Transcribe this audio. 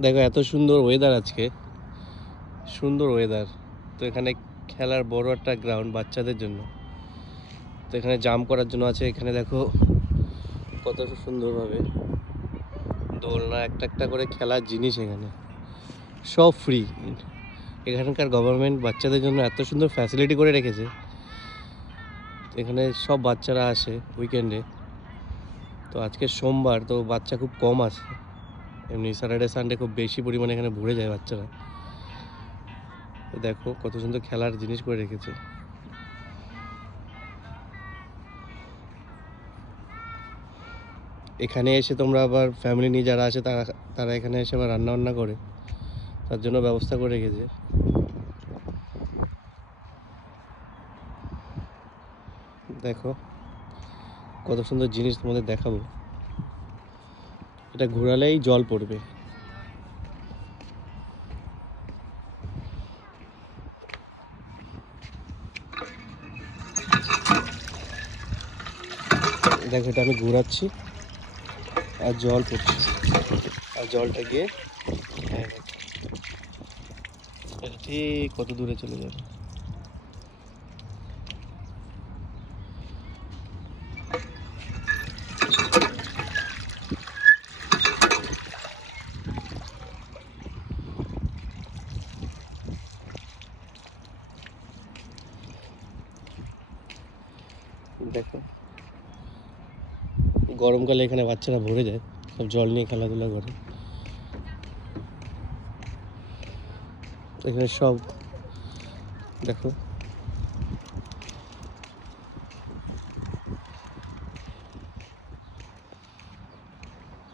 দেখো এত সুন্দর ওয়েদার আজকে, সুন্দর ওয়েদার। তো এখানে খেলার বড় একটা গ্রাউন্ড বাচ্চাদের জন্য। তো এখানে জাম্প করার জন্য আছে। এখানে দেখো কত সুন্দরভাবে দোলনা, একটা একটা করে খেলার জিনিস এখানে সব ফ্রি। এখানকার গভর্নমেন্ট বাচ্চাদের জন্য এত সুন্দর ফ্যাসিলিটি করে রেখেছে। এখানে সব বাচ্চারা আসে উইকেন্ডে। তো আজকে সোমবার, তো বাচ্চা খুব কম আছে। এমনি স্যাটারডে সানডে খুব বেশি পরিমাণে এখানে ভরে যায় বাচ্চারা। তো দেখো কত সুন্দর খেলার জিনিস করে রেখেছে। এখানে এসে তোমরা আবার ফ্যামিলি নিয়ে যারা আছে তারা তারা এখানে এসে আবার রান্না বান্না করে, তার জন্য ব্যবস্থা করে রেখেছে। দেখো কত সুন্দর জিনিস তোমাদের দেখাবো। এটা ঘোরালেই জল পড়বে। দেখো এটা আমি ঘোরাচ্ছি আর জল পড়ছে, আর জলটা গিয়ে হ্যাঁ, এটা ঠিক কত দূরে চলে যাবে। দেখো গরমকালে এখানে বাচ্চারা ভরে যায়, সব জল নিয়ে খেলাধুলা করে। এখানে সব দেখো